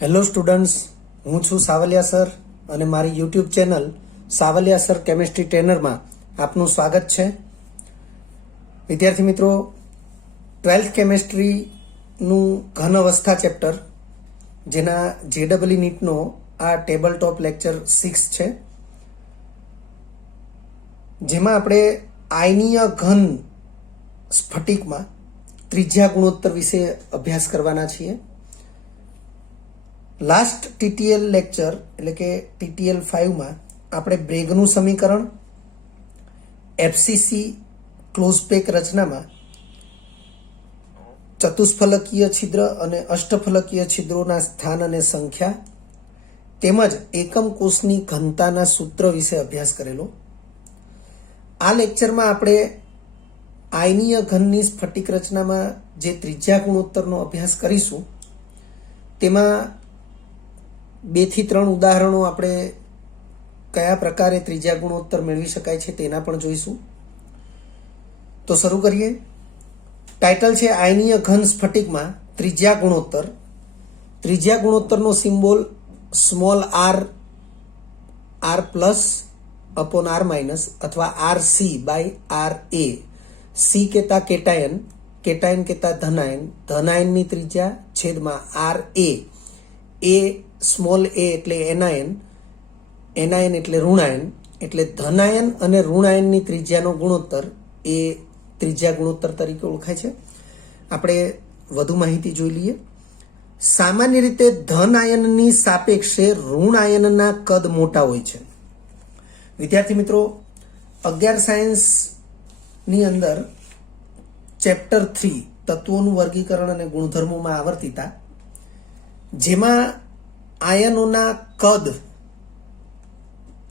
Hello students, હું છું Savaliya sir અને મારી YouTube channel Savaliya sir chemistry ટ્રેનરમાં આપનું સ્વાગત છે. વિદ્યાર્થી મિત્રો, 12th કેમિસ્ટ્રીનું ઘન અવસ્થા ચેપ્ટર, જેના JEE નીટનો આ ટેબલ ટોપ લેક્ચર 6 છે, જેમાં આપણે આયનીય ઘન સ્ફટિકમાં ત્રિજ્યા ગુણોત્તર વિશે અભ્યાસ કરવાના છીએ. લાસ્ટ TTL લેક્ચર એટલે કે TTL 5માં આપણે બ્રેગનું સમીકરણ, FCC ક્લોઝ પેક રચનામાં ચતુષ્ફલકીય છિદ્ર અને અષ્ટફલકીય છિદ્રોના સ્થાન અને સંખ્યા તેમજ એકમ કોષની ઘનતાના સૂત્ર વિશે અભ્યાસ કરેલો. આ લેક્ચરમાં આપણે આયનીય ઘનની સ્ફટિક રચનામાં જે ત્રિજ્યા ગુણોત્તરનો અભ્યાસ કરીશું, તેમાં 2 થી 3 ઉદાહરણો આપણે કયા પ્રકારે ત્રિજ્યા ગુણોત્તર મેળવી શકાય છે તેના પણ જોઈશું. તો શરૂ કરીએ. ટાઇટલ છે આયનીય ઘન સ્ફટિકમાં ત્રિજ્યા ગુણોત્તર. ત્રિજ્યા ગુણોત્તરનો symbol small r plus upon r minus અથવા RC બાય RA. C કહેતા કેટાયન, કેટાયન કહેતા ધનાયન, ધનાયનની ત્રિજ્યા છેદમાં RA. A સ્મોલ a એટલે એનાયન, એનાયન એટલે ઋણાયન, એટલે ધનાયન અને ઋણાયનની ત્રિજ્યાનો ગુણોત્તર એ ત્રિજ્યા ગુણોત્તર તરીકે ઓળખાય છે. આપણે વધુ માહિતી જોઈ લઈએ. સામાન્ય રીતે ધન આયનની સાપેક્ષે ઋણ આયનના કદ મોટા હોય છે. વિદ્યાર્થી મિત્રો, 11 સાયન્સની અંદર ચેપ્ટર 3 તત્વોનું વર્ગીકરણ અને ગુણધર્મોમાં આવર્તિતા, જેમાં આયનોના કદ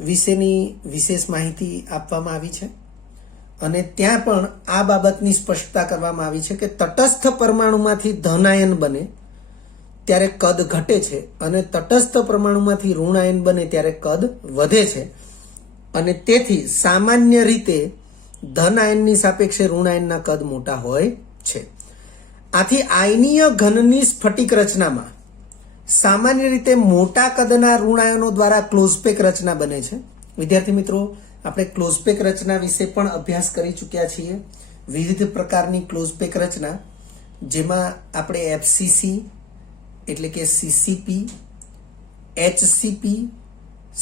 વિશેની વિશેષ માહિતી આપવામાં આવી છે અને ત્યાં પણ આ બાબતની સ્પષ્ટતા કરવામાં આવી છે કે તટસ્થ પરમાણુમાંથી ધન આયન બને ત્યારે કદ ઘટે છે અને તટસ્થ પરમાણુમાંથી ઋણ આયન બને ત્યારે કદ વધે છે, અને તેથી સામાન્ય રીતે ધન આયનની સાપેક્ષે ઋણ આયનના કદ મોટા હોય છે. આથી આયનીય ઘનની સ્ફટિક રચનામાં સામાન્ય રીતે મોટા કદના ઋણ આયનો દ્વારા ક્લોઝપેક રચના બને છે. વિદ્યાર્થી મિત્રો, આપણે ક્લોઝપેક રચના વિશે પણ અભ્યાસ કરી ચૂક્યા છીએ. વિવિધ પ્રકારની ક્લોઝપેક રચના, જેમાં આપણે FCC એટલે કે CCP, HCP,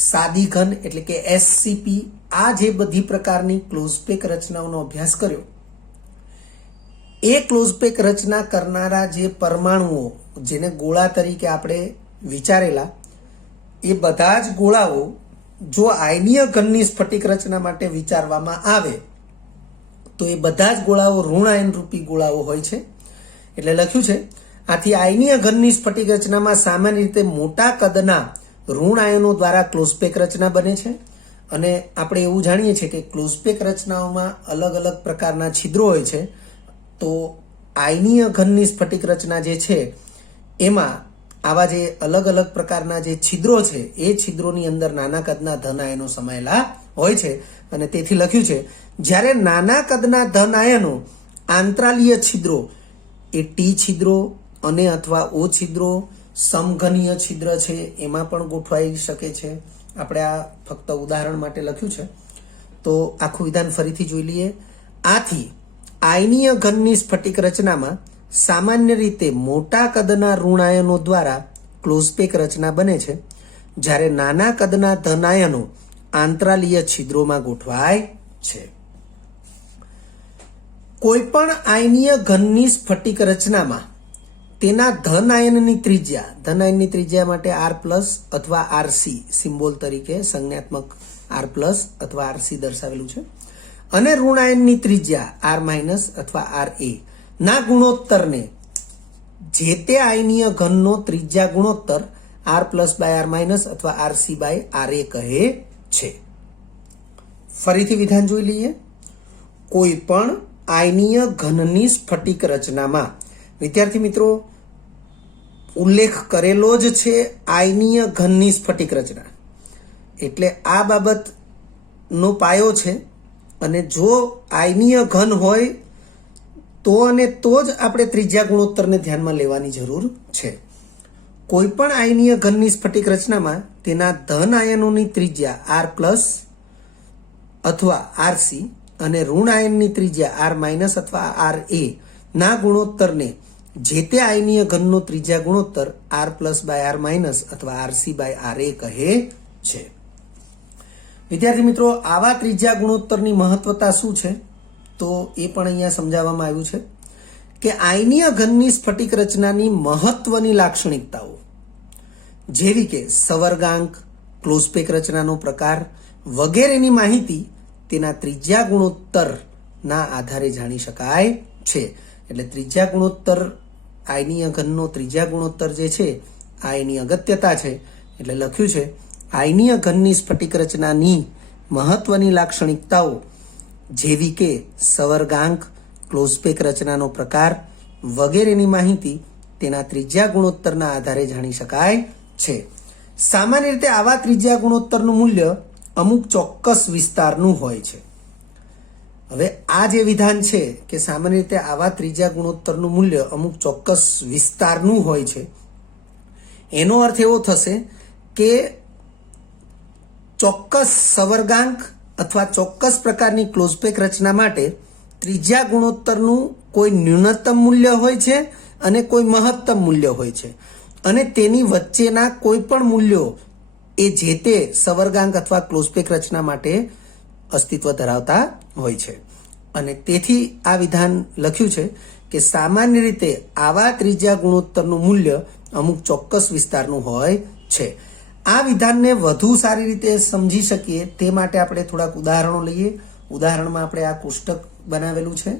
સાદી ઘન એટલે કે SCP, આ જે બધી પ્રકારની ક્લોઝપેક રચનાઓનો અભ્યાસ કર્યો. એ ક્લોઝપેક રચના કરનારા જે પરમાણુઓ, જેને ગોળા તરીકે આપણે વિચારેલા, એ બધા જ ગોળાઓ જો આયનીય ઘનની સ્ફટિક રચના માટે વિચારવામાં આવે તો એ બધા જ ગોળાઓ ઋણ આયન રૂપી ગોળાઓ હોય છે. એટલે લખ્યું છે, આથી આયનીય ઘનની સ્ફટિક રચનામાં સામાન્ય રીતે મોટા કદના ઋણ આયનો દ્વારા ક્લોઝપેક રચના બને છે. અને આપણે એવું જાણીએ છીએ કે ક્લોઝપેક રચનાઓમાં અલગ અલગ પ્રકારના છિદ્રો હોય છે. તો આયનીય ઘનની સ્ફટિક રચના જે છે એમાં આવા જે અલગ અલગ પ્રકારના જે છિદ્રો છે એ છિદ્રોની અંદર નાના કદના ધન આયનો સમાયેલા હોય છે. અને તેથી લખ્યું છે, જ્યારે નાના કદના ધન આયનો આંતરાલીય છિદ્રો એ T છિદ્રો અને અથવા O છિદ્રો, સમઘનીય છિદ્ર છે એમાં પણ ગોઠવાઈ શકે છે. આપણે આ ફક્ત ઉદાહરણ માટે લખ્યું છે. તો આખું વિધાન ફરીથી જોઈ લઈએ. આથી આયનીય ઘનની સ્ફટિક રચનામાં સામાન્ય રીતે મોટા કદના ઋણ આયનો દ્વારા ક્લોઝપેક રચના બને છે, જ્યારે નાના કદના ધન આયનો આંતરાલીય છિદ્રોમાં ગોઠવાય છે. કોઈ પણ આયનીય ઘનની સ્ફટિક રચનામાં તેના ધન આયનની ત્રિજ્યા માટે R પ્લસ અથવા RC સિમ્બોલ તરીકે સંજ્ઞાત્મક R પ્લસ અથવા RC દર્શાવેલું છે, અને ઋણ આયનની ત્રિજ્યા R માઇનસ અથવા RA ના ગુણોત્તરને જે તે આયનીય ઘનનો ત્રિજ્યા ગુણોત્તર R plus by R minus અથવા RC બાય RA કહે છે. ફરીથી વિધાન જોઈ લઈએ. કોઈ પણ આયનીય ઘનની સ્ફટિક રચનામાં, વિદ્યાર્થી મિત્રો, ઉલ્લેખ કરેલો જ છે આયનીય ઘનની સ્ફટિક રચના, એટલે આ બાબતનો પાયો છે. અને જો આયનીય ઘન હોય તો અને તો જ આપણે ત્રિજ્યા ગુણોત્તરને ધ્યાનમાં લેવાની જરૂર છે. કોઈપણ આયનીય ઘનની સ્ફટિક રચનામાં તેના ધન આયનોની ત્રિજ્યા આર પ્લસ અથવા આરસી અને ઋણ આયનની ત્રિજ્યા આર માઇનસ અથવા આર એ ના ગુણોત્તરને જે તે આયનીય ઘનનો ત્રિજ્યા ગુણોત્તર R plus by R minus અથવા આરસી બાય આર એ કહે છે. વિદ્યાર્થી મિત્રો, આવા ત્રિજ્યા ગુણોત્તરની મહત્વતા શું છે તો એ પણ અહીંયા સમજાવવામાં આવ્યું છે કે આયનીય ઘનની સ્ફટિક રચનાની મહત્વની લાક્ષણિકતાઓ જેવી કે સવર્ગાંક, ક્લોઝપેક રચનાનો પ્રકાર વગેરેની માહિતી તેના ત્રિજ્યા ગુણોત્તરના આધારે જાણી શકાય છે. એટલે ત્રિજ્યા ગુણોત્તર, આયનીય ઘનનો ત્રિજ્યા ગુણોત્તર જે છે આ એની અગત્યતા છે. એટલે લખ્યું છે આયનીય ઘનની સ્ફટિક રચનાની મહત્વની લાક્ષણિકતાઓ જેવી કે સવર્ગાંક, ક્લોઝપેક રચનાનો પ્રકાર વગેરેની માહિતી તેના ત્રિજ્યા ગુણોત્તરના આધારે જાણી શકાય છે. સામાન્ય રીતે આવા ત્રિજ્યા ગુણોત્તરનું મૂલ્ય અમુક ચોક્કસ વિસ્તારનું હોય છે. હવે આ જે વિધાન છે કે સામાન્ય રીતે આવા ત્રિજ્યા ગુણોત્તરનું મૂલ્ય અમુક ચોક્કસ વિસ્તારનું હોય છે, એનો અર્થ એવો થશે કે ચોક્કસ સવર્ગાંક અથવા ચોક્કસ પ્રકારની ક્લોઝપેક રચના માટે ત્રિજ્યા ગુણોત્તરનું કોઈ ન્યૂનતમ મૂલ્ય હોય છે અને કોઈ મહત્તમ મૂલ્ય હોય છે, અને તેની વચ્ચેના કોઈ પણ મૂલ્યો એ જે તે સવર્ગાંક અથવા ક્લોઝપેક રચના માટે અસ્તિત્વ ધરાવતા હોય છે. અને તેથી આ વિધાન લખ્યું છે કે સામાન્ય રીતે આવા ત્રિજ્યા ગુણોત્તરનું મૂલ્ય અમુક ચોક્કસ વિસ્તારનું હોય છે. આ વિધાનને વધુ સારી રીતે સમજી શકીએ તે માટે આપણે થોડાક ઉદાહરણો લઈએ. ઉદાહરણમાં આપણે આ કોષ્ટક બનાવેલું છે,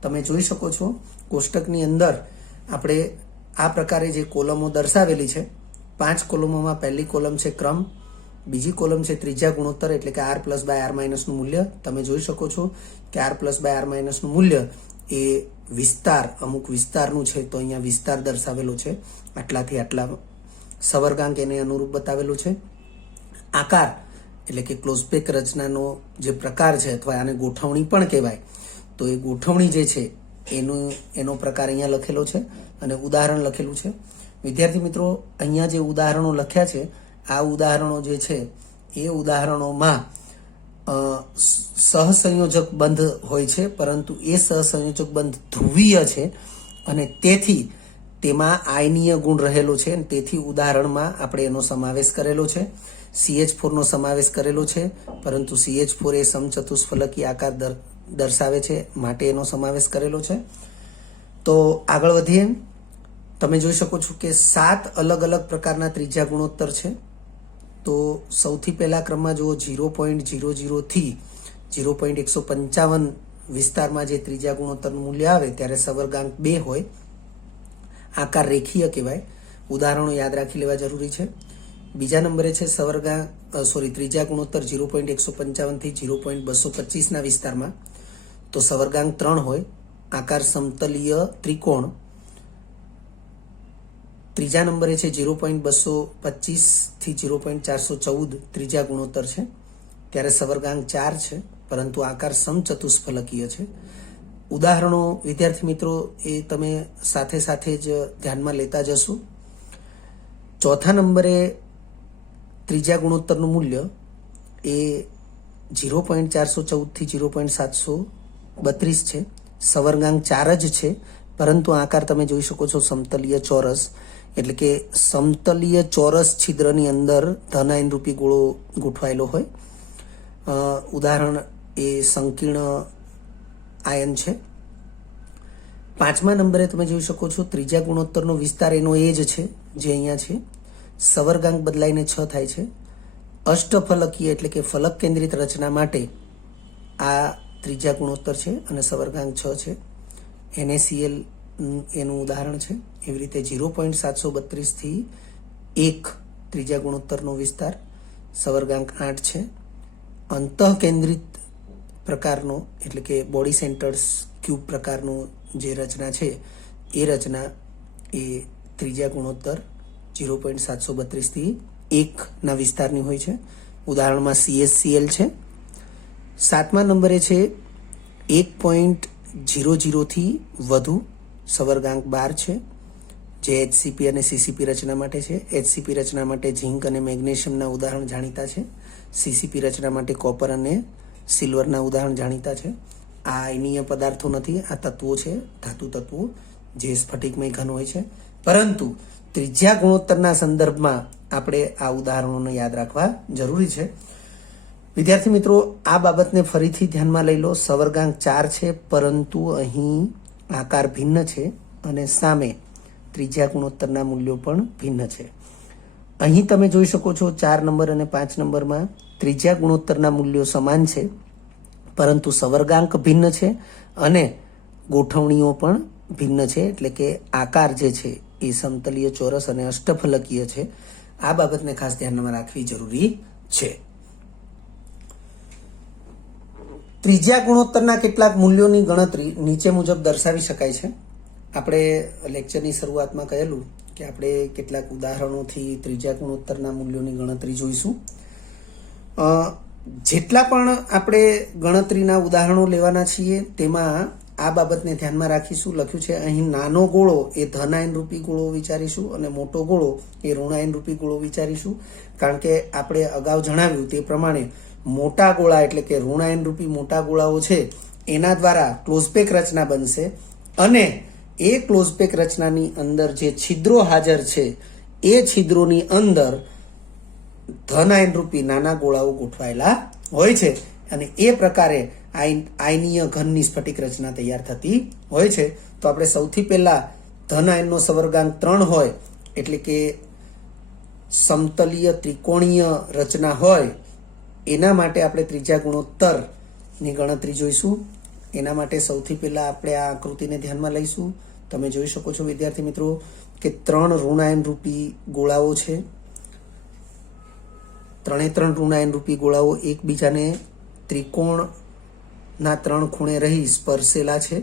તમે જોઈ શકો છો. કોષ્ટકની અંદર આપણે આ પ્રકારે જે કોલમો દર્શાવેલી છે, 5 કોલમોમાં પહેલી કોલમ છે ક્રમ, બીજી કોલમ છે ત્રિજ્યા ગુણોત્તર એટલે કે આર પ્લસ બાય આર માઇનસનું મૂલ્ય. તમે જોઈ શકો છો કે આર પ્લસ બાય આર માઇનસનું મૂલ્ય એ વિસ્તાર, અમુક વિસ્તારનું છે, તો અહીંયા વિસ્તાર દર્શાવેલો છે, આટલાથી આટલા. સવર્ગાંક એને અનુરૂપ બતાવેલું છે. આકાર એટલે કે ક્લોઝપેક રચનાનો જે પ્રકાર છે અથવા આને ગોઠવણી પણ કહેવાય, તો એ ગોઠવણી જે છે એનો પ્રકાર અહીંયા લખેલો છે અને ઉદાહરણ લખેલું છે. વિદ્યાર્થી મિત્રો, અહીંયા જે ઉદાહરણો લખ્યા છે, આ ઉદાહરણો જે છે એ ઉદાહરણોમાં સહસંયોજક બંધ હોય છે, પરંતુ એ સહસંયોજક બંધ ધ્રુવીય છે અને તેથી તેમાં આયનીય ગુણ રહેલો છે, અને તેથી ઉદાહરણમાં આપણે એનો સમાવેશ કરેલો છે. CH4 નો સમાવેશ કરેલો છે, પરંતુ CH4 એ સમચતુષ્ફલકી આકાર દર્શાવે છે માટે એનો સમાવેશ કરેલો છે. તો આગળ વધીએ. તમે જોઈ શકો છો કે 7 અલગ અલગ પ્રકારના ત્રિજ્યા ગુણોત્તર છે. તો સૌથી પહેલા ક્રમમાં જુઓ 0.00 થી 0.155 વિસ્તારમાં જે ત્રિજ્યા ગુણોત્તરનું મૂલ્ય આવે ત્યારે સવર્ગાંક 2 હોય. આકાર રેખીય કહેવાય. ઉદાહરણો યાદ રાખી લેવા જરૂરી છે. બીજા નંબરે છે ત્રિજ્યા ગુણોત્તર 0.155 થી 0.225 વિસ્તારમાં, તો સવર્ગાંક 3 હોય. આકાર સમતલીય ત્રિકોણ. ત્રીજા નંબરે છે 0.225 થી 0.414 ત્રિજ્યા ગુણોત્તર છે, ત્યારે સવર્ગાંક 4 છે, પરંતુ આકાર સમચતુષ્ફલકીય છે. ઉદાહરણો વિદ્યાર્થી મિત્રો એ તમે સાથે સાથે જ ધ્યાનમાં લેતા જશો. ચોથા નંબરે ત્રિજ્યા ગુણોત્તરનું મૂલ્ય એ 0.414 થી 0.732 છે. સવર્ગાંક 4 જ છે, પરંતુ આકાર તમે જોઈ શકો છો સમતલીય ચોરસ, એટલે કે સમતલીય ચોરસ છિદ્રની અંદર ધનાયન રૂપી ગોળો ગોઠવાયેલો હોય. ઉદાહરણ એ સંકીર્ણ આયન છે. પાંચમા નંબરે તમે જોઈ શકો છો ત્રિજ્યા ગુણોત્તરનો વિસ્તાર એનો એ જ છે જે અહીંયા છે. સવર્ગાંક બદલાઈને 6 થાય છે. અષ્ટફલકીય એટલે કે ફલક કેન્દ્રિત રચના માટે આ ત્રિજ્યા ગુણોત્તર છે અને સવર્ગાંક 6 છે. NaCl એનું ઉદાહરણ છે. એવી રીતે 0.732 થી 1 ત્રિજ્યા ગુણોત્તરનો વિસ્તાર, સવર્ગાંક 8 છે. અંતઃકેન્દ્રિત પ્રકારનો એટલે કે બોડી સેન્ટર્સ ક્યુબ પ્રકારનું જે રચના છે એ રચના એ ત્રિજ્યા ગુણોત્તર 0.732 થી 1 વિસ્તારની હોય છે. ઉદાહરણમાં CSCl છે. 7મા નંબરે છે 1.00 થી વધુ, સવર્ગાંક 12 છે. જે HCP અને CCP રચના માટે છે. HCP રચના માટે ઝીંક અને મેગ્નેશિયમના ઉદાહરણ જાણીતા છે. CCP રચના માટે કોપર અને સિલ્વરના ઉદાહરણ જાણીતા છે. આ આયનીય પદાર્થો નથી, આ તત્વો છે, ધાતુ તત્વો જે સ્ફટિકમય ઘન હોય છે. પરંતુ ત્રિજ્યા ગુણોત્તરના સંદર્ભમાં આપણે આ ઉદાહરણોને યાદ રાખવા જરૂરી છે. વિદ્યાર્થી મિત્રો, આ બાબતને ફરીથી ધ્યાનમાં લઈ લો. સવર્ગાંક 4 છે, પરંતુ અહીં આકાર ભિન્ન છે અને સામે ત્રિજ્યા ગુણોત્તરના મૂલ્યો પણ ભિન્ન છે. અહીં તમે જોઈ શકો છો 4 નંબર અને 5 નંબરમાં ત્રિજ્યા ગુણોત્તરના મૂલ્યો સમાન છે, પરંતુ સવર્ગાંક ભિન્ન છે અને ગોઠવણીઓ પણ ભિન્ન છે. એટલે કે આકાર જે છે એ સમતલીય, ચોરસ અને અષ્ટફલકીય છે. આ બાબતને ખાસ ધ્યાનમાં રાખવી જરૂરી છે. ત્રિજ્યા ગુણોત્તરના કેટલાક મૂલ્યોની ગણતરી નીચે મુજબ દર્શાવી શકાય છે. આપણે લેક્ચરની શરૂઆતમાં કહેલું કે આપણે કેટલાક ઉદાહરણોથી ત્રિજ્યા ગુણોત્તરના મૂલ્યોની ગણતરી જોઈશું. જેટલા પણ આપણે ગણતરીના ઉદાહરણો લેવાના છીએ તેમાં આ બાબતને ધ્યાનમાં રાખીશું. લખ્યું છે અહીં નાનો ગોળો એ ધનાયન રૂપી ગોળો વિચારીશું અને મોટો ગોળો એ ઋણાયન રૂપી ગોળો વિચારીશું. કારણ કે આપણે અગાઉ જણાવ્યું તે પ્રમાણે મોટા ગોળા એટલે કે ઋણાયન રૂપી મોટા ગોળાઓ છે એના દ્વારા ક્લોઝપેક રચના બનશે અને એ ક્લોઝપેક રચનાની અંદર જે છિદ્રો હાજર છે એ છિદ્રોની અંદર ધનાયન રૂપી નાના ગોળાઓ ગોઠવાયેલા હોય છે અને એ પ્રકારે આયનીય ઘનની સ્ફટિક રચના તૈયાર થતી હોય છે. તો આપણે સૌથી પહેલા ધનાયનનો સવર્ગાંક 3 હોય એટલે કે સમતલીય ત્રિકોણીય રચના હોય એના માટે આપણે ત્રિજ્યા ગુણોત્તરની ગણતરી જોઈશું. એના માટે સૌથી પહેલા આપણે આ આકૃતિને ધ્યાનમાં લઈશું. તમે જોઈ શકો છો વિદ્યાર્થી મિત્રો કે 3 ઋણાયન રૂપી ગોળાઓ છે. 3 ઋણાયન રૂપી ગોળાઓ એકબીજાને ત્રિકોણના 3 ખૂણે રહી સ્પર્શેલા છે.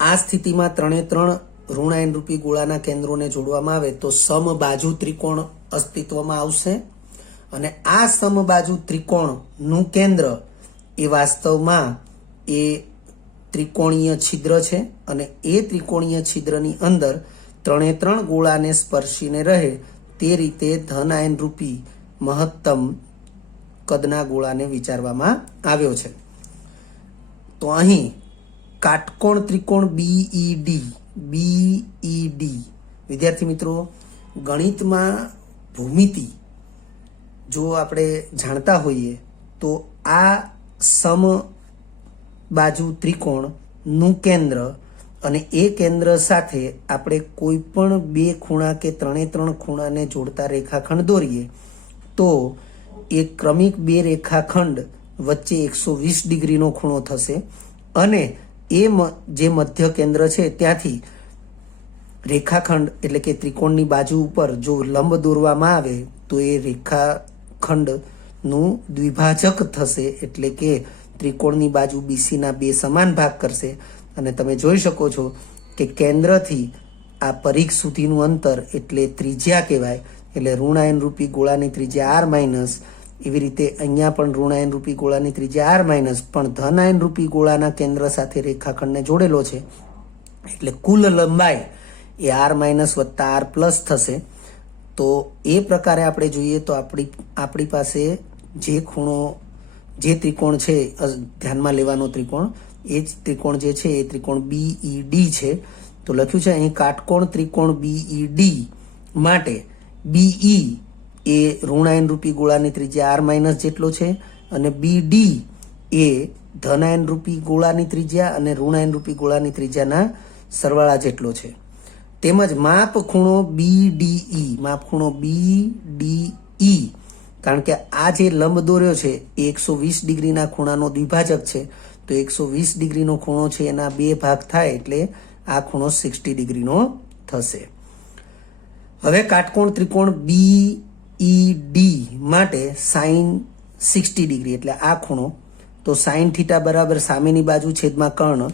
આ સ્થિતિમાં 3 ઋણાયન રૂપી ગોળાના કેન્દ્રોને જોડવામાં આવે તો સમબાજુ ત્રિકોણ અસ્તિત્વમાં આવશે અને આ સમબાજુ ત્રિકોણનું કેન્દ્ર એ વાસ્તવમાં એ ત્રિકોણીય છિદ્ર છે અને એ ત્રિકોણીય છિદ્રની અંદર 3 ગોળાને સ્પર્શીને રહે તે રીતે ધનાયન રૂપી મહત્તમ કદના ગોળાને વિચારવામાં આવ્યો છે. તો અહીં કાટકોણ ત્રિકોણ BED વિદ્યાર્થી મિત્રો, ગણિતમાં ભૂમિતિ જો આપણે જાણતા હોઈએ તો આ સમબાજુ ત્રિકોણનું કેન્દ્ર અને એ કેન્દ્ર સાથે આપણે કોઈ પણ 2 ખૂણા કે 3 ખૂણાને જોડતા રેખાખંડ દોરીએ તો એ ક્રમિક 2 રેખાખંડ વચ્ચે 120 ડિગ્રીનો ખૂણો થશે અને એ જે મધ્ય કેન્દ્ર છે ત્યાંથી રેખાખંડ એટલે કે ત્રિકોણની બાજુ ઉપર જો લંબ દોરવામાં આવે તો એ રેખાખંડનું દ્વિભાજક થશે એટલે કે ત્રિકોણની બાજુ BCના 2 સમાન ભાગ કરશે અને તમે જોઈ શકો છો કે કેન્દ્રથી આ પરિઘ સુધીનું અંતર એટલે ત્રિજ્યા કહેવાય. એટલે ઋણાયન રૂપી ગોળાની ત્રિજ્યા R- એવી રીતે અહીંયા પણ ઋણાયન રૂપી ગોળાની ત્રિજ્યા R- પણ ધનાયન રૂપી ગોળાના કેન્દ્ર સાથે રેખાખંડને જોડેલો છે એટલે કુલ લંબાઈ એ R- વત્તા R+ થશે. તો એ પ્રકારે આપણે જોઈએ તો આપણી પાસે જે ત્રિકોણ છે ધ્યાનમાં લેવાનો ત્રિકોણ એ જ ત્રિકોણ જે છે એ ત્રિકોણ BED છે. તો લખ્યું છે અહીં કાટકોણ ત્રિકોણ BED માટે BE એ ઋણાયન રૂપી ગોળાની ત્રિજ્યા R- જેટલો છે અને BD એ ધનાયન રૂપી ગોળાની ત્રિજ્યા અને ઋણાયન રૂપી ગોળાની ત્રિજ્યાના સરવાળા જેટલો છે. તેમજ માપ ખૂણો BDE કારણ કે આ જે લંબ દોર્યો છે એ 120 ડિગ્રીના ખૂણાનો દ્વિભાજક છે. તો 120 ડિગ્રીનો ખૂણો છે એના 2 ભાગ થાય એટલે આ ખૂણો 60 ડિગ્રીનો થશે. હવે કાટકોણ ત્રિકોણ BED માટે સાઇન 60 ડિગ્રી એટલે આ ખૂણો. તો સાઇન થીટા બરાબર સામેની બાજુ છેદમાં કર્ણ.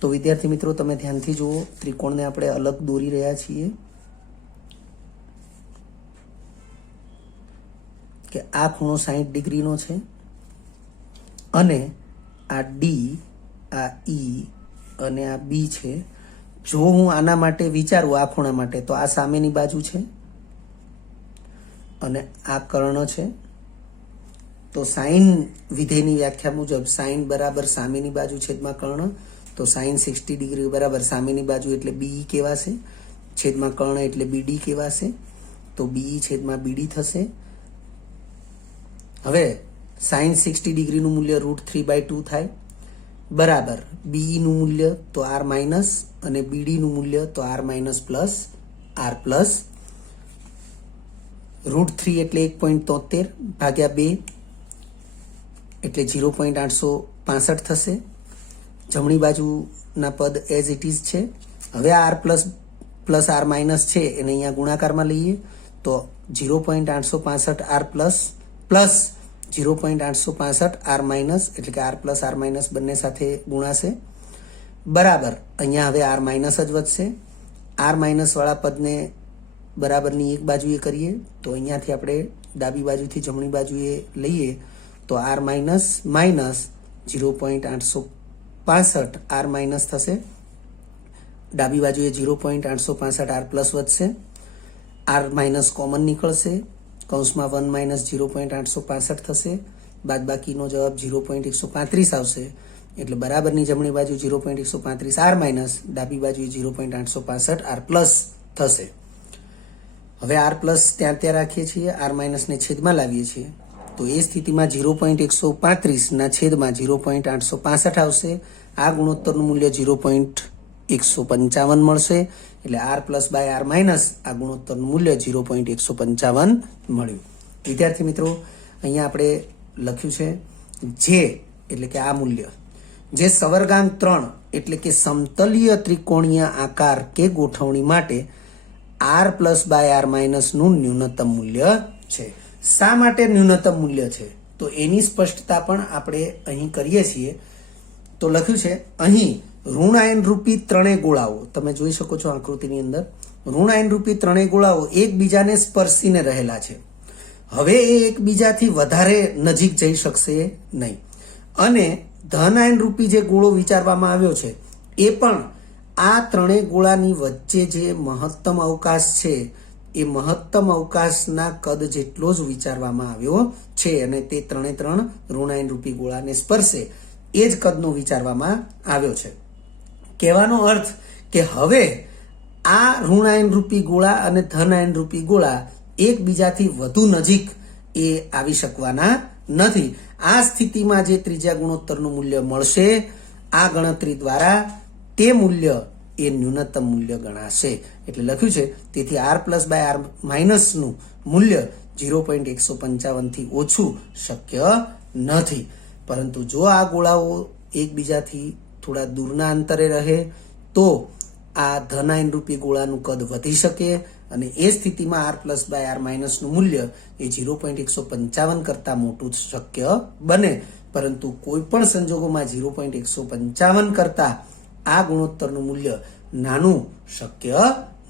તો વિદ્યાર્થી મિત્રો તમે ધ્યાનથી જુઓ, ત્રિકોણને આપણે અલગ દોરી રહ્યા છીએ કે આ ખૂણો 60 ડિગ્રીનો છે અને આ D, આ E અને આ B છે. જો હું આના માટે વિચારું આ ખૂણા માટે તો આ સામેની બાજુ છે અને આ કર્ણ છે. તો સાઈન વિધેયની વ્યાખ્યા મુજબ સાઈન બરાબર સામેની બાજુ છેદમાં કર્ણ, તો સાઈન 60 ડિગ્રી બરાબર સામેની બાજુ એટલે BE કહેવાશે, છેદમાં કર્ણ એટલે BD કહેવાશે. તો BE છેદમાં BD થશે. હવે સાઈન 60 ડિગ્રીનું મૂલ્ય √3/2 થાય બરાબર BE નું મૂલ્ય તો R માઇનસ અને BD નું મૂલ્ય તો R minus plus R plus. √3 એટલે 1.73 ભાગ્યા 2 એટલે 0.865 થશે. જમણી બાજુના પદ એઝ ઇટ ઇઝ છે. હવે R પ્લસ R માઇનસ છે એને અહીંયા ગુણાકારમાં લઈએ તો 0.865 R પ્લસ 0.865 R માઇનસ એટલે કે R પ્લસ R માઇનસ બંને સાથે ગુણાશે બરાબર. અહીંયા હવે R માઇનસ જ વધશે. R માઇનસ વાળા પદને બરાબરની એક બાજુએ કરીએ તો અહીંયાથી આપણે ડાબી બાજુથી જમણી બાજુએ લઈએ તો R minus minus 0.865 R minus થશે. ડાબી બાજુએ 0.865 R પ્લસ વધશે. R માઇનસ કોમન નીકળશે, કૌંસમાં 1 માઇનસ 0.865 થશે. બાદબાકીનો જવાબ 0.135 આવશે એટલે બરાબરની જમણી બાજુ 0.135 R માઇનસ, ડાબી બાજુએ 0.865 R પ્લસ થશે. હવે R પ્લસ ત્યાં રાખીએ છીએ, R માઇનસને છેદમાં લાવીએ છીએ તો એ સ્થિતિમાં 0.135 ના છેદમાં 0.865 આવશે. આ ગુણોત્તરનું મૂલ્ય 0.155 મળશે એટલે R plus by R minus આ ગુણોત્તરનું મૂલ્ય 0.155 મળ્યું. વિદ્યાર્થી મિત્રો, અહીંયા આપણે લખ્યું છે જે એટલે કે આ મૂલ્ય જે સવર્ગાંક 3 એટલે કે સમતલીય ત્રિકોણીય આકાર કે ગોઠવણી માટે R પ્લસ બાય R માઇનસનું ન્યૂનતમ મૂલ્ય છે. શા માટે ન્યૂનતમ મૂલ્ય છે તો એની સ્પષ્ટતા પણ આપણે અહીં કરીએ છીએ. તો લખ્યું છે અહીં ઋણાયન રૂપી ત્રણેય ગોળાઓ, તમે જોઈ શકો છો આકૃતિની અંદર, ઋણાયન રૂપી ત્રણેય ગોળાઓ એકબીજાને સ્પર્શીને રહેલા છે. હવે એ એકબીજાથી વધારે નજીક જઈ શકશે નહીં અને ધનાયન રૂપી જે ગોળો વિચારવામાં આવ્યો છે એ પણ આ ત્રણેય ગોળાની વચ્ચે જે મહત્તમ અવકાશ છે એ મહત્તમ અવકાશના કદ જેટલો જ વિચારવામાં આવ્યો છે અને તે ત્રણે ત્રણ ઋણાયન રૂપી ગોળાને સ્પર્શે એ જ કદનો વિચારવામાં આવ્યો છે. કહેવાનો અર્થ કે હવે આ ઋણાયન રૂપી ગોળા અને ધનાયન રૂપી ગોળા એકબીજાથી વધુ નજીક એ આવી શકવાના નથી. આ સ્થિતિમાં જે ત્રીજા ગુણોત્તરનું મૂલ્ય મળશે આ ગણતરી દ્વારા તે મૂલ્ય એ ન્યૂનતમ મૂલ્ય ગણાશે. એટલે લખ્યું છે તેથી R પ્લસ બાય R માઇનસનું મૂલ્ય 0.155 થી ઓછું શક્ય નથી. પરંતુ જો આ ગોળાઓ એકબીજાથી થોડા દૂરના અંતરે રહે તો આ ધનાયન રૂપી ગોળાનું કદ વધી શકે અને એ સ્થિતિમાં R પ્લસ બાય R માઇનસનું મૂલ્ય એ 0.155 કરતાં મોટું શક્ય બને. પરંતુ કોઈ પણ સંજોગોમાં 0.155 કરતાં આ ગુણોત્તરનું મૂલ્ય નાનું શક્ય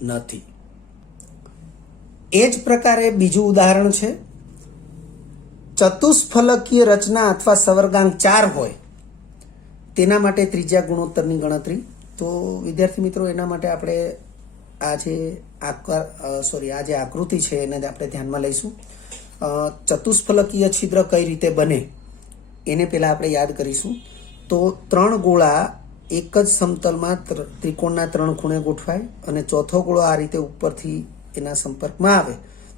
નથી. એ જ પ્રકારે બીજું ઉદાહરણ છે, ચતુષ્ફલકીય રચના અથવા સવર્ગાંક 4 હોય તેના માટે ત્રીજા ગુણોત્તરની ગણતરી. તો વિદ્યાર્થી મિત્રો, એના માટે આપણે આ જે આકૃતિ છે એને આપણે ધ્યાનમાં લઈશું. ચતુષ્ફલકીય છિદ્ર કઈ રીતે બને એને પહેલા આપણે યાદ કરીશું. તો ત્રણ ગોળા એક જ સમતલમાં ત્રિકોણના ત્રણ ખૂણે ગોઠવાય અને ચોથો ગોળો આ રીતે ઉપરથી એના સંપર્કમાં આવે,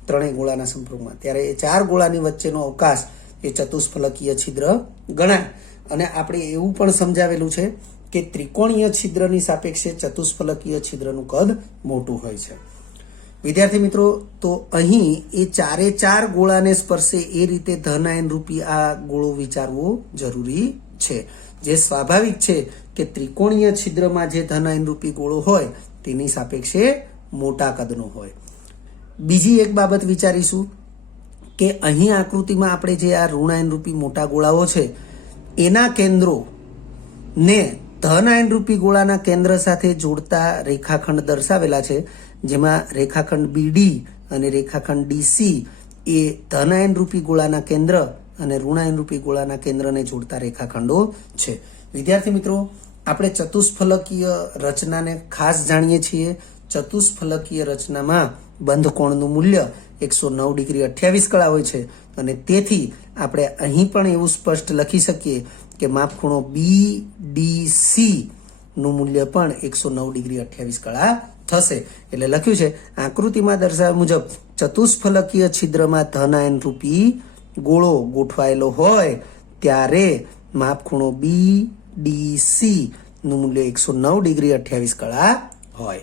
ત્રણેય ગોળાના સંપર્કમાં, ત્યારે એ ચાર ગોળાની વચ્ચેનો અવકાશ એ ચતુષ્ફલકીય છિદ્ર ગણાય. અને આપણે એવું પણ સમજાવેલું છે કે ત્રિકોણીય છિદ્રની સાપેક્ષે ચતુષ્ફલકીય છિદ્રનું કદ મોટું હોય છે. વિદ્યાર્થી મિત્રો, તો અહીં એ ચારે ચાર ગોળાને સ્પર્શે એ રીતે ધનાયન રૂપી આ ગોળો વિચારવો જરૂરી છે. જે સ્વાભાવિક છે કે ત્રિકોણીય છિદ્રમાં જે ધનાયન રૂપી ગોળો હોય તેની સાપેક્ષે મોટા કદનો હોય. બીજી એક બાબત વિચારીશું કે અહીં આકૃતિમાં આપણે જે આ ઋણાયન રૂપી મોટા ગોળાઓ છે એના કેન્દ્રો ને ધનાયન રૂપી ગોળાના કેન્દ્ર સાથે જોડતા રેખાખંડ દર્શાવેલા છે, જેમાં રેખાખંડ BD અને રેખાખંડ DC એ ધનાયન રૂપી ગોળાના કેન્દ્ર અને ઋણાયન રૂપી ગોળાના કેન્દ્રને જોડતા રેખાખંડો છે. વિદ્યાર્થી મિત્રો, આપણે ચતુષ્ફલકીય રચનાને ખાસ જાણીએ છીએ. ચતુષ્ફલકીય રચનામાં બંધ કોણનું મૂલ્ય 109 ડિગ્રી 28 કળા હોય છે અને તેથી આપણે અહીં પણ એવું સ્પષ્ટ લખી શકીએ કે માપખૂણો BDC નું મૂલ્ય પણ 109 ડિગ્રી 28 કળા થશે. એટલે લખ્યું છે આકૃતિમાં દર્શાવ્યા મુજબ ચતુષ્ફલકીય છિદ્રમાં ધન આયન રૂપી ગોળો ગોઠવાયેલો હોય ત્યારે માપખૂણો BDC નું મૂલ્ય 109 ડિગ્રી 28 કળા હોય.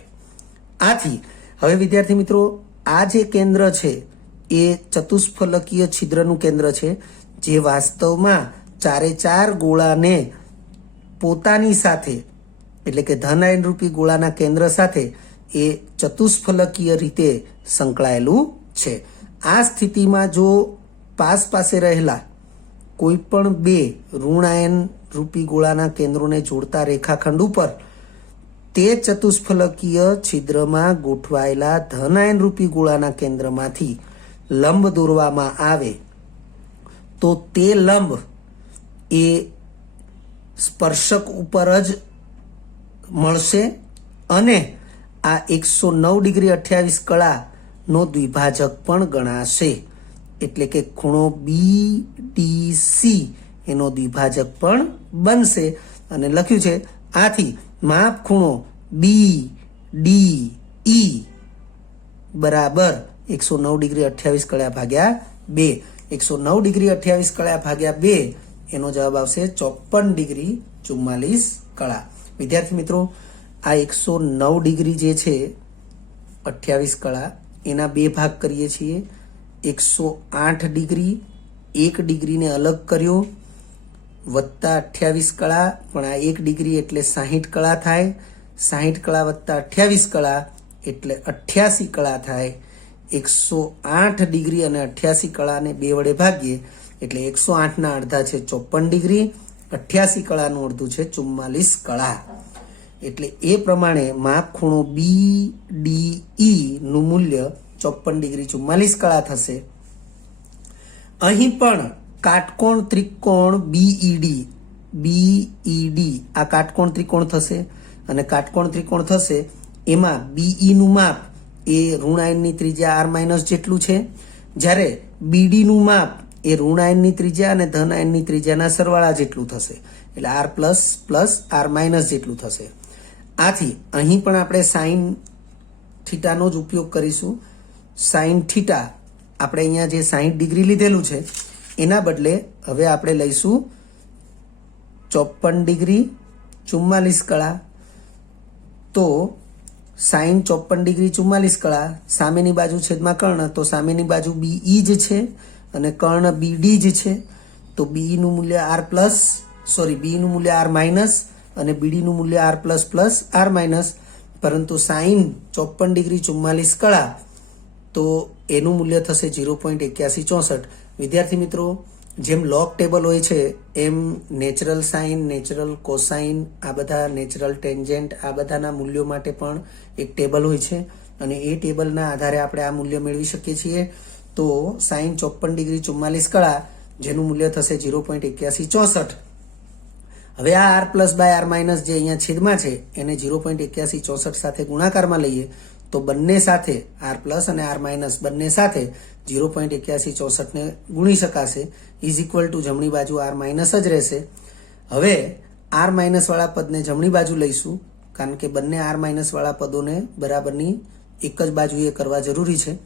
આથી હવે વિદ્યાર્થી મિત્રો આ જે કેન્દ્ર છે એ ચતુષ્ફલકીય છિદ્રનું કેન્દ્ર છે જે વાસ્તવમાં ચારે ચાર ગોળાને પોતાની સાથે એટલે કે ધન આયન રૂપી ગોળાના કેન્દ્ર સાથે એ ચતુષ્ફલકીય રીતે સંકળાયેલું છે. આ સ્થિતિમાં જો પાસે રહેલા કોઈ પણ બે ઋણ આયન રૂપી ગોળાના કેન્દ્રોને જોડતા રેખાખંડ ઉપર તે ચતુષ્ફલકીય છિદ્રમાં ગોઠવાયેલા ધન આયન રૂપી ગોળાના કેન્દ્રમાંથી લંબ દોરવામાં આવે તો તે લંબ એ સ્પર્શક ઉપર જ મળશે અને આ 109 ડિગ્રી 28 કળાનો દ્વિભાજક પણ ગણાશે. એટલે કે ખૂણો BDC એનો દ્વિભાજક પણ બનશે અને લખ્યું છે આથી માપ ખૂણો BDE બરાબર 109 ડિગ્રી 28 કળા ભાગ્યા 2. 109 ડિગ્રી 28 કળા ભાગ્યા 2 એનો જવાબ આવશે 54 ડિગ્રી 44 કળા. વિદ્યાર્થી મિત્રો આ 109 ડિગ્રી જે છે 28 કળા એના બે ભાગ કરીએ છીએ. 108 ડિગ્રી 1 ડિગ્રીને અલગ કર્યો વત્તા 28 કળા પણ આ 1 ડિગ્રી એટલે 60 કળા થાય. 60 કળા વત્તા 28 કળા એટલે 88 કળા થાય. 108 ડિગ્રી અને 88 કળાને 2 વડે ભાગીએ એટલે 108 ના અડધા છે 54 ડિગ્રી 88 કળાનું અડધું છે 44 કળા. એટલે એ પ્રમાણે માપ ખૂણો BDE નું મૂલ્ય 54 ડિગ્રી 44 કળા થશે. અહીં પણ કાટકોણ ત્રિકોણ BED આ કાટકોણ ત્રિકોણ થશે અને કાટકોણ ત્રિકોણ થશે એમાં BE નું માપ એ ઋણ આયનની ત્રિજ્યા r- જેટલું છે જ્યારે BD નું માપ એ ઋણ આયનની ત્રિજ્યા અને ધન આયનની ત્રિજ્યાના સરવાળા જેટલું થશે એટલે r પ્લસ r- જેટલું થશે. આથી અહીં પણ આપણે સાઇન થીટાનો જ ઉપયોગ કરીશું. સાઇન થીટા આપણે અહીંયા જે 60 ડિગ્રી લીધેલું છે એના બદલે હવે આપણે લઈશું 54 ડિગ્રી 44 કળા. તો સાઇન 54 ડિગ્રી 44 કળા સામેની બાજુ છેદમાં કર્ણ તો સામેની બાજુ BE જ છે અને કર્ણ BD જ છે. તો BE નું મૂલ્ય BE નું મૂલ્ય r- અને BD નું મૂલ્ય r++ r-, પરંતુ સાઇન 54 ડિગ્રી 44 કળા તો એનું મૂલ્ય થશે 0.8164. વિદ્યાર્થી મિત્રો જેમ લોગ ટેબલ હોય છે એમ નેચરલ સાઇન નેચરલ કોસાઇન આ બધા નેચરલ ટેન્જન્ટ આ બધાના મૂલ્યો માટે પણ એક ટેબલ હોય છે અને એ ટેબલના આધારે આપણે આ મૂલ્ય મેળવી શકીએ છીએ. તો સાઇન 54 ડિગ્રી 44 કળા જેનું મૂલ્ય થશે 0.8164. હવે આ r+/ r- જે અહીંયા છેદમાં છે એને 0.8164 સાથે ગુણાકારમાં લઈએ તો બંને સાથે r+ અને r- બંને સાથે 0.8164 ને ગુણી શકાશે ઇઝ ઇક્વલ ટુ જમણી બાજુ r- જ રહેશે. હવે r- વાળા પદને જમણી બાજુ લઈશું કારણ કે બંને r- વાળા પદોને બરાબરની એક જ બાજુએ કરવા જરૂરી છે.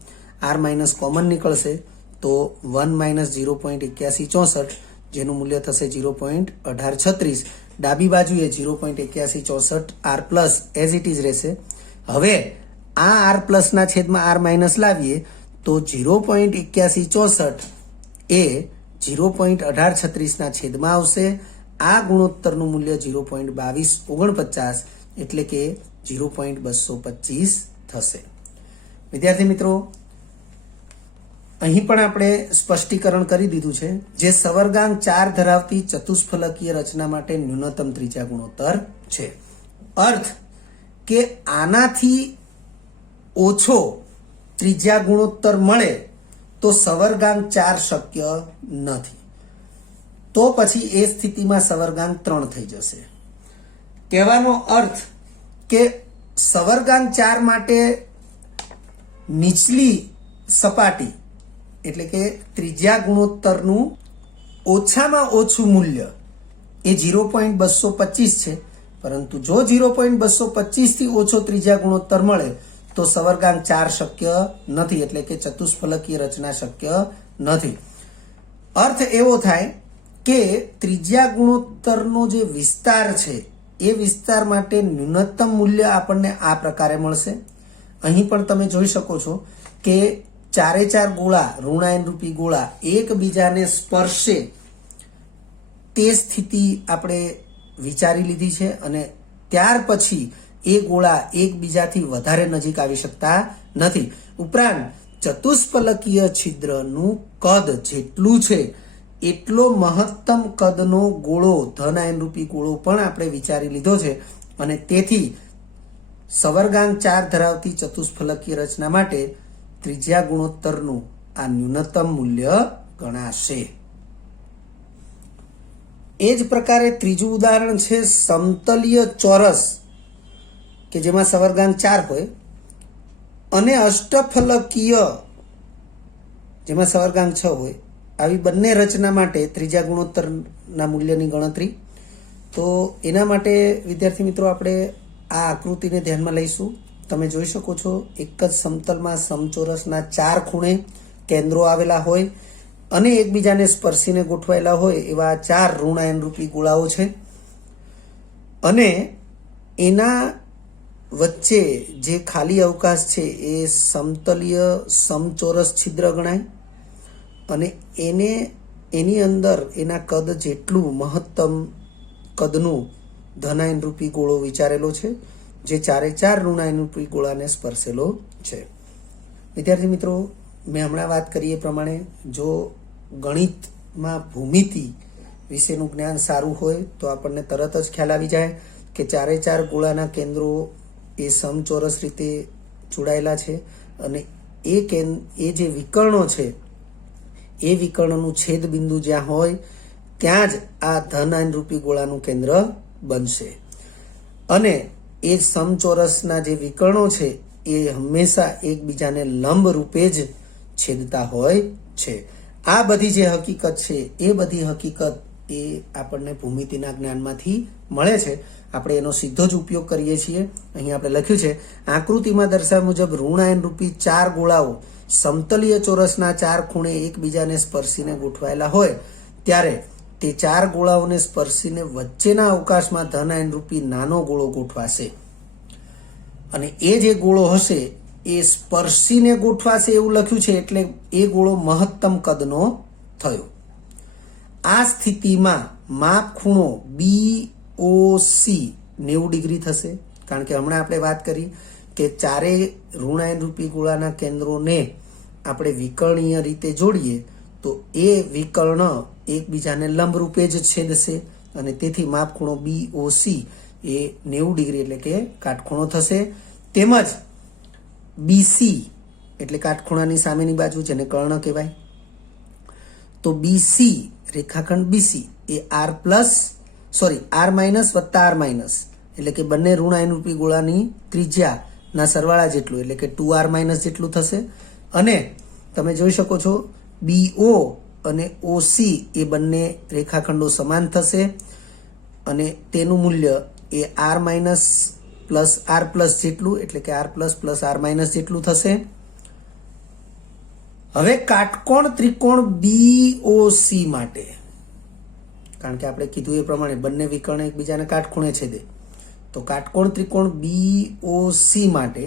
r- કોમન નીકળશે તો 1 - 0.8164 જેનું મૂલ્ય થશે 0.1836. ડાબી બાજુએ 0.8164 r+ એઝ ઇટ ઇઝ રહેશે. હવે આ r+ ના છેદમાં r- લાવીએ તો 0.8164 એ 0.1836 ના છેદમાં આવશે. આ ગુણોત્તરનું મૂલ્ય 0.2249 એટલે કે 0.225 થશે. વિદ્યાર્થી મિત્રો અહીં પણ આપણે સ્પષ્ટીકરણ કરી દીધું છે જે સવર્ગાંક 4 ધરાવતી ચતુષ્ફલકીય રચના માટે ન્યૂનતમ ત્રિજ્યા ગુણોત્તર છે. અર્થ કે આનાથી ઓછો ત્રિજ્યા ગુણોત્તર મળે તો સવર્ગાંક 4 શક્ય નથી. તો પછી એ સ્થિતિમાં સવર્ગાંક 3 થઈ જશે. કહેવાનો અર્થ કે સવર્ગાંક 4 માટે નીચલી સપાટી એટલે કે ત્રિજ્યા ગુણોત્તરનું ઓછામાં ઓછું મૂલ્ય એ 0.225 છે, પરંતુ જો 0.225 થી ઓછો ત્રિજ્યા ગુણોત્તર મળે તો સવર્ગાંક 4 શક્ય નથી, એટલે કે ચતુષ્ફલકીય રચના શક્ય નથી. અર્થ એવો થાય કે ત્રિજ્યા ગુણોત્તરનો જે વિસ્તાર છે એ વિસ્તાર માટે ન્યૂનતમ મૂલ્ય આપણને આ પ્રકારે મળશે. અહીં પણ તમે જોઈ શકો છો કે ચારે ચાર ગોળા, ઋણાયન રૂપી ગોળા એકબીજાને સ્પર્શે તે સ્થિતિ આપણે વિચારી લીધી છે, અને ત્યાર પછી એ ગોળા એકબીજાથી વધારે નજીક આવી શકતા નથી. ઉપરાંત ચતુષ્ફલકીય છિદ્રનું કદ જેટલું છે એટલો મહત્તમ કદનો ગોળો, ધન આયન રૂપી ગોળો પણ આપણે વિચારી લીધો છે, અને તેથી સવર્ગાંક 4 ધરાવતી ચતુષ્ફલકીય રચના માટે ત્રિજ્યા ગુણોત્તરનું આ ન્યૂનતમ મૂલ્ય ગણાશે. એ જ પ્રકારે ત્રીજું ઉદાહરણ છે સમતલીય ચોરસ કે જેમાં સવર્ગાંક 4 હોય, અને અષ્ટફલકીય જેમાં સવર્ગાંક 6 હોય. આવી બંને રચના માટે ત્રિજ્યા ગુણોત્તરના મૂલ્યની ગણતરી. તો એના માટે વિદ્યાર્થી મિત્રો આપણે આ આકૃતિને ધ્યાનમાં લઈશું. તમે જોઈ શકો છો એક જ સમતલમાં સમચોરસના 4 ખૂણે કેન્દ્રો આવેલા હોય અને એકબીજાને સ્પર્શીને ગોઠવાયેલા હોય એવા 4 ઋણાયન રૂપી ગોળાઓ છે, અને એના વચ્ચે જે ખાલી અવકાશ છે એ સમતલીય સમચોરસ છિદ્ર ગણાય, અને એની અંદર એના કદ જેટલું મહત્તમ કદનું ધનાયન રૂપી ગોળો વિચારેલો છે, જે ચારે ચાર ઋણાયન રૂપી ગોળાને સ્પર્શેલો છે. વિદ્યાર્થી મિત્રો, મેં હમણાં વાત કરી એ પ્રમાણે જો ગણિતમાં ભૂમિતિ વિશેનું જ્ઞાન સારું હોય તો આપણને તરત જ ખ્યાલ આવી જાય કે ચારે ચાર ગોળાના કેન્દ્રો એ સમચોરસ રીતે જોડાયેલા છે, અને એ જે વિકર્ણો છે એ વિકર્ણનું છેદ બિંદુ જ્યાં હોય ત્યાં જ આ ધન આયન રૂપી ગોળાનું કેન્દ્ર બનશે, અને એ સમચોરસના જે વિકર્ણો છે એ હંમેશા એકબીજાને લંબ રૂપે જ છેદતા હોય છે. આ બધી જે હકીકત છે એ બધી હકીકત એ આપણને ભૂમિતિના જ્ઞાનમાંથી મળે છે. આપણે એનો સીધો જ ઉપયોગ કરીએ છીએ. અહીં આપણે લખ્યું છે આકૃતિમાં દર્શાવ્યા મુજબ ઋણાયન રૂપી 4 ગોળાઓ સમતલીય ચોરસના 4 ખૂણે એકબીજાને સ્પર્શીને ગોઠવાયેલા હોય ત્યારે તે 4 ગોળાઓને સ્પર્શીને વચ્ચેના અવકાશમાં ધન આયન રૂપી નાનો ગોળો ગોઠવાશે, અને એ જે ગોળો હશે એ સ્પર્શીને ગોઠવાશે એવું લખ્યું છે, એટલે એ ગોળો મહત્તમ કદનો થયો. આ સ્થિતિમાં માપ ખૂણો BOC 90 ડિગ્રી થશે, કારણ કે હમણાં આપણે વાત કરી કે ચારે ઋણાયન રૂપી ગોળાના કેન્દ્રોને આપણે વિકર્ણીય રીતે જોડીએ તો એ વિકર્ણ એકબીજાને લંબ રૂપે જ છેદશે, અને તેથી માપ ખૂણો BOC એ 90 ડિગ્રી એટલે કે કાટખૂણો થશે. તેમજ BC એટલે કાટખૂણાની સામેની બાજુ, જેને કર્ણ કહેવાય, તો BC રેખાખંડ BC એ R માઇનસ વત્તા R માઇનસ એટલે કે બંને ઋણાયન રૂપી ગોળાની ત્રિજ્યાના સરવાળા જેટલું એટલે કે 2R માઇનસ જેટલું થશે. અને તમે જોઈ શકો છો BO અને OC એ બંને રેખાખંડો સમાન થશે, અને તેનું મૂલ્ય એ R minus plus R plus જેટલું એટલે કે R plus plus R minus જેટલું થશે. હવે કાટકોણ ત્રિકોણ BOC માટે, કારણ કે આપણે કીધું એ પ્રમાણે બંને વિકર્ણ એકબીજાને કાટખૂણે છેદે, તો કાટકોણ ત્રિકોણ BOC માટે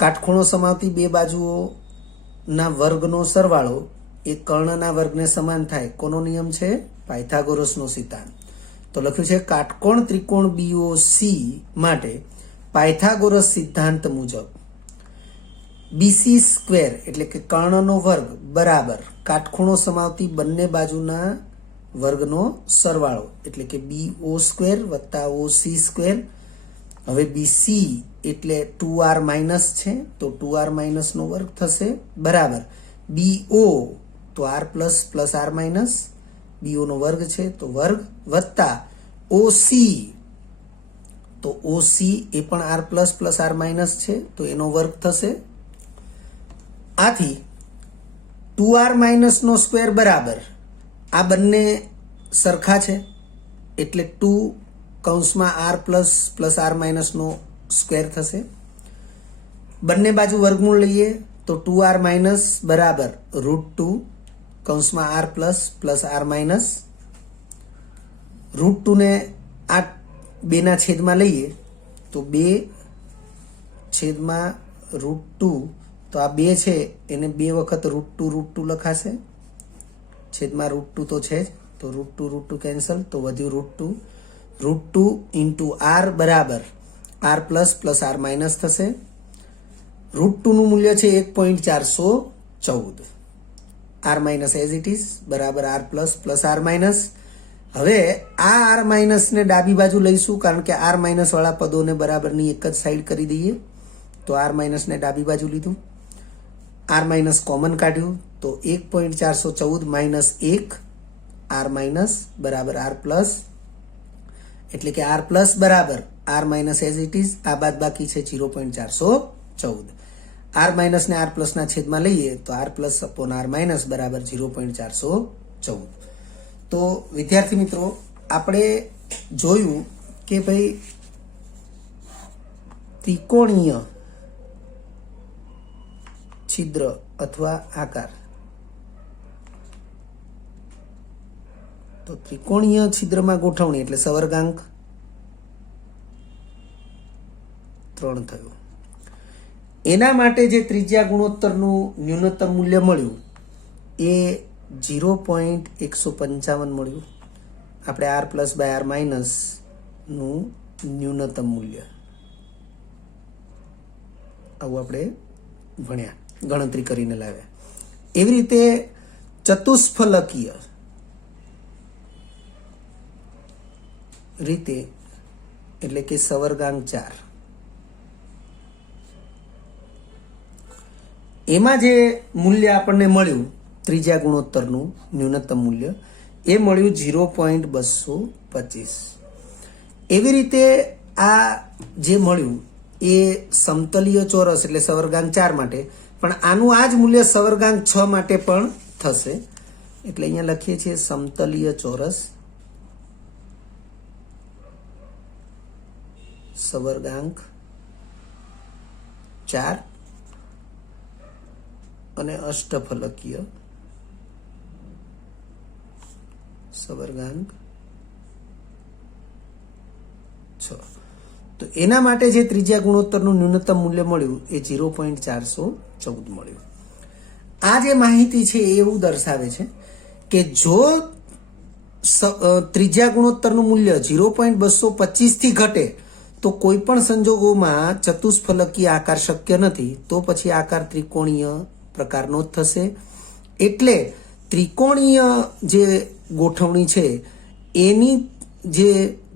કાટખૂણો સમાવતી બે બાજુઓના વર્ગનો સરવાળો એ કર્ણના વર્ગને સમાન થાય. કોનો નિયમ છે? પાયથાગોરસનો સિદ્ધાંત. તો લખ્યું છે કાટકોણ ત્રિકોણ BOC માટે પાયથાગોરસ સિદ્ધાંત મુજબ BC સ્ક્વેર એટલે કે કર્ણનો વર્ગ બરાબર કાટખૂણો સમાવતી બંને બાજુના વર્ગનો સરવાળો એટલે કે BO સ્ક્વેર વત્તા OC સ્ક્વેર. હવે BC એટલે 2R માઇનસ છે, તો 2R માઇનસનો વર્ગ થશે બરાબર BO તો R plus plus R minus, BO નો વર્ગ છે તો વર્ગ, વત્તા OC તો ઓસી એ પણ R plus plus R minus છે, તો એનો વર્ગ થશે. આથી 2r માઇનસ નો સ્ક્વેર બરાબર આ બંને સરખા છે એટલે 2 કૌંસમાં R plus plus R minus નો સ્ક્વેર થશે. બંને બાજુ વર્ગમૂળ લઈએ તો 2r માઇનસ બરાબર √2 કૌંસમાં R plus plus R minus. √2 ને આ બેના છેદમાં લઈએ તો 2 છેદમાં √2, તો આ 2 છે એને 2 વખત √2 લખાશે, છેદમાં √2 તો છે જ, તો √2 કેન્સલ, તો વધ્યું √2 ઇન્ટુ આર બરાબર R plus plus R minus થશે. √2 નું મૂલ્ય છે 1.414. R minus as it is બરાબર R plus plus R minus. હવે આ આર માઇનસ ને ડાબી બાજુ લઈશું કારણ કે આર માઇનસ વાળા પદોને બરાબરની એક જ સાઈડ કરી દઈએ, તો આર માઇનસ ને ડાબી બાજુ લીધું. આર માઇનસ કોમન કાઢ્યું તો 1.414 માઇનસ 1 આર માઇનસ બરાબર આર પ્લસ, એટલે કે આર પ્લસ બરાબર R minus as it is, આ બાદ બાકી છે 0.414. આર માઇનસ ને આર પ્લસ ના છેદમાં લઈએ તો R plus upon R minus બરાબર 0.414. તો વિદ્યાર્થી મિત્રો આપણે જોયું કે ભાઈ ત્રિકોણીય છિદ્ર અથવા આકાર, તો ત્રિકોણીય છિદ્રમાં ગોઠવણી એટલે સવર્ગાંક 3 થયું. એના માટે જે ત્રિજ્યા ગુણોત્તરનું ન્યૂનતમ મૂલ્ય મળ્યું એ 0.155 મળ્યું. આપણે R plus by R minus નું ન્યૂનતમ મૂલ્ય આવું આપણે ભણ્યા, ગણતરી કરીને લાવ્યા. એવી રીતે ચતુષ્ફલકીય રીતે એટલે કે સવર્ગાંક 4, એમાં જે મૂલ્ય આપણને મળ્યું ત્રિજ્યા ગુણોત્તરનું ન્યૂનતમ મૂલ્ય એ મળ્યું 0.225. એવી રીતે આ જે મળ્યું એ સમતલીય ચોરસ એટલે સવર્ગાંક 4 માટે, પણ આનું આ જ મૂલ્ય સવર્ગાંક 6 માટે પણ થશે. એટલે અહીંયા લખીએ છીએ સમતલીય ચોરસ સવર્ગાંક 4 અને અષ્ટફલકીય સવર્ગાંક 6. તો એના માટે જે ત્રિજ્યા ગુણોત્તરનું ન્યૂનતમ મૂલ્ય મળ્યું એ 0.414 મળ્યું. આ જે માહિતી છે એ એવું દર્શાવે છે કે જો ત્રિજ્યા ગુણોત્તરનું મૂલ્ય 0.225 થી ઘટે તો કોઈ પણ સંજોગોમાં ચતુષ્ફલકીય આકાર શક્ય નથી, તો પછી આકાર ત્રિકોણીય પ્રકારનો જ થશે. એટલે ત્રિકોણીય જે ગોઠવણી છે એની જે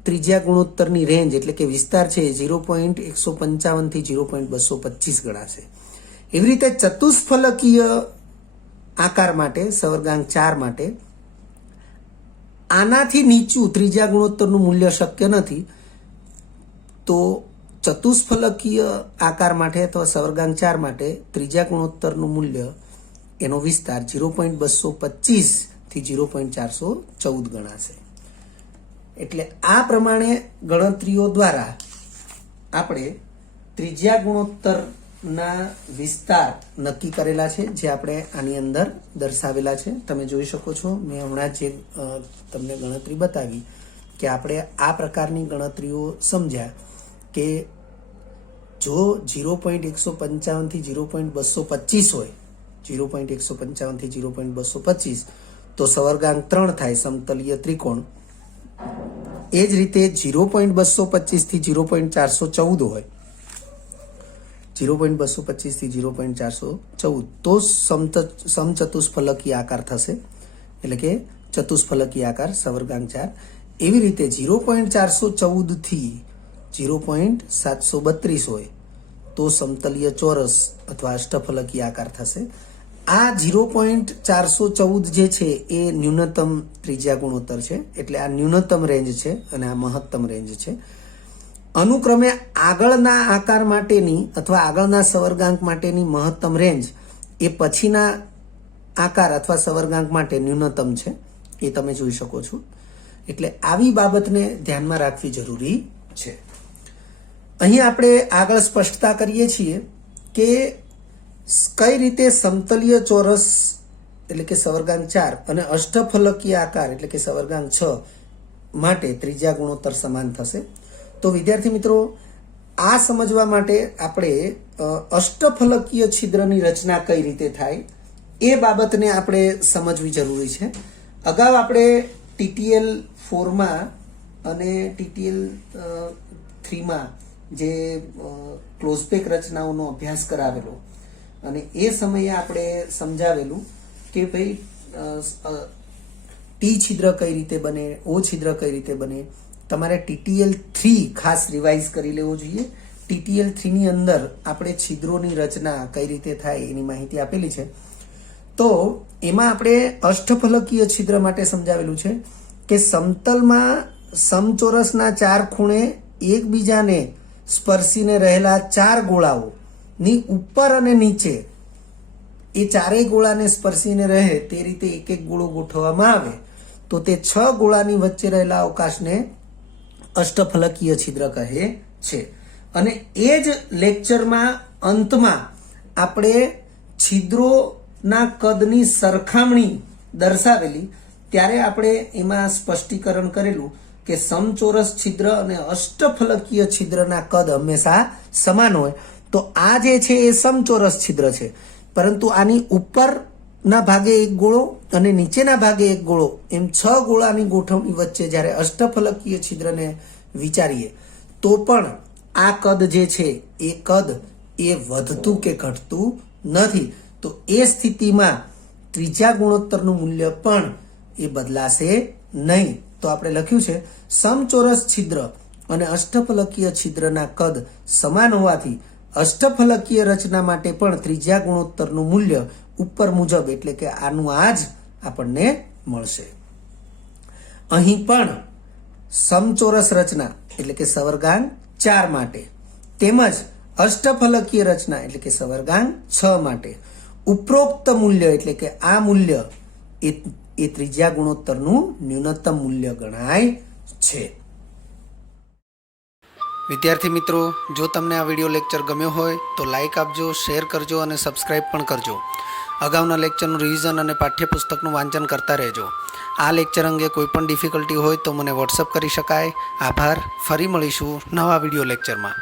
ત્રિજ્યા ગુણોત્તરની રેન્જ એટલે કે વિસ્તાર છે 0.155 થી 0.225 ગણાશે. એવી રીતે ચતુષ્ફલકીય આકાર માટે સવર્ગાંક 4 માટે આનાથી નીચું ત્રિજ્યા ગુણોત્તરનું મૂલ્ય શક્ય નથી, તો ચતુષ્ફલકીય આકાર માટે અથવા સવર્ગાંક 4 માટે ત્રિજ્યા ગુણોત્તરનું મૂલ્ય એનો વિસ્તાર 0.225 થી 0.414 ગણાશે. એટલે આ પ્રમાણે ગણતરીઓ દ્વારા આપણે ત્રિજ્યા ગુણોત્તરના વિસ્તાર નક્કી કરેલા છે, જે આપણે આની અંદર દર્શાવેલા છે. તમે જોઈ શકો છો, મેં હમણાં જે તમને ગણતરી બતાવી કે આપણે આ પ્રકારની ગણતરીઓ સમજ્યા કે જો 0.155 થી 0.225 હોય, 0.155 થી 0.225 તો સવર્ગાંક 3 થાય સમતલીય ત્રિકોણ. એ જ રીતે 0.225 થી 0.414 હોય, 0.225 થી 0.414 તો સમચતુષ્ફલકીય આકાર થશે, એટલે કે ચતુષ્ફલકીય આકાર સવર્ગાંક 4. એવી રીતે 0.414 થી 0.732 હોય તો સમતલીય ચોરસ અથવા અષ્ટફલકીય આકાર થશે. આ 0.414 જે છે એ ન્યૂનતમ ત્રિજ્યા ગુણોત્તર છે, એટલે આ ન્યૂનતમ રેન્જ છે અને આ મહત્તમ રેન્જ છે. અનુક્રમે આગળના આકાર માટેની અથવા આગળના સવર્ગાંક માટેની મહત્તમ રેન્જ એ પછીના આકાર અથવા સવર્ગાંક માટે ન્યૂનતમ છે, એ તમે જોઈ શકો છો. એટલે આવી બાબતને ધ્યાનમાં રાખવી જરૂરી છે. અહીં આપણે આગળ સ્પષ્ટતા કરીએ છીએ કે કઈ રીતે સમતલીય ચોરસ એટલે કે સવર્ગાંક 4 અને અષ્ટફલકીય આકાર એટલે કે સવર્ગાંક 6 માટે ત્રિજ્યા ગુણોત્તર સમાન થશે. તો વિદ્યાર્થી મિત્રો, આ સમજવા માટે આપણે અષ્ટફલકીય છિદ્રની રચના કઈ રીતે થાય એ બાબતને આપણે સમજવી જરૂરી છે. અગાઉ આપણે TTL 4માં અને TTL 3માં જે ક્લોઝબેક રચનાઓનો અભ્યાસ કરાવેલો અને એ સમયે આપણે સમજાવેલું કે ભાઈ ટી છિદ્ર કઈ રીતે બને, ઓ છિદ્ર કઈ રીતે બને. તમારે TTL 3 ખાસ રિવાઇઝ કરી લેવું જોઈએ. TTL 3 ની અંદર આપણે છિદ્રોની રચના કઈ રીતે થાય એની માહિતી આપેલી છે. તો એમાં આપણે અષ્ટફલકીય છિદ્ર માટે સમજાવેલું છે કે સમતલમાં સમચોરસના 4 ખૂણે એકબીજાને સ્પર્શીને રહેલા 4 ગોળાઓની ઉપર અને નીચે એ ચારેય ગોળાને સ્પર્શીને રહે તે રીતે એક એક ગોળો ગોઠવવામાં આવે તો તે 6 ગોળાની વચ્ચે રહેલા અવકાશને અષ્ટફલકીય છિદ્ર કહે છે. અને એ જ લેક્ચરમાં અંતમાં આપણે છિદ્રોના કદની સરખામણી દર્શાવેલી, ત્યારે આપણે એમાં સ્પષ્ટીકરણ કરેલું કે સમચોરસ છિદ્ર અને અષ્ટફલકીય છિદ્રના કદ હંમેશા સમાન હોય. તો આ જે છે એ સમચોરસ છિદ્ર છે, પરંતુ આની ઉપરના ભાગે એક ગોળો અને નીચેના ભાગે એક ગોળો એમ 6 ગોળાની ગોઠવણી વચ્ચે જ્યારે અષ્ટફલકીય છિદ્રને વિચારીએ તો પણ આ કદ જે છે એ કદ એ વધતું કે ઘટતું નથી. તો એ સ્થિતિમાં ત્રીજા ગુણોત્તરનું મૂલ્ય પણ એ બદલાશે નહીં. તો આપણે લખ્યું છે સમચોરસ છિદ્ર અને અષ્ટફલકીય છિદ્રના કદ સમાન હોવાથી અષ્ટફલકીય રચના માટે પણ ત્રિજ્યા ગુણોત્તરનું મૂલ્ય ઉપર મુજબ એટલે કે આનું આ જ આપણને મળશે. અહીં પણ સમચોરસ રચના એટલે કે સવર્ગાંક 4 માટે તેમજ અષ્ટફલકીય રચના એટલે કે સવર્ગાંક 6 માટે ઉપરોક્ત મૂલ્ય એટલે કે આ મૂલ્ય એ ત્રિજ્યા ગુણોત્તરનું ન્યૂનતમ મૂલ્ય ગણાય છે. વિદ્યાર્થી મિત્રો, જો તમને આ વિડીયો લેક્ચર ગમ્યો હોય તો લાઇક આપજો, શેર કરજો અને સબસ્ક્રાઇબ પણ કરજો. અગાઉના લેક્ચરનું રિવિઝન અને પાઠ્યપુસ્તકનું વાંચન કરતા રહેજો. આ લેક્ચર અંગે કોઈ પણ ડિફિકલ્ટી હોય તો મને વોટ્સઅપ કરી શકાય. આભાર. ફરી મળીશું નવા વિડીયો લેક્ચરમાં.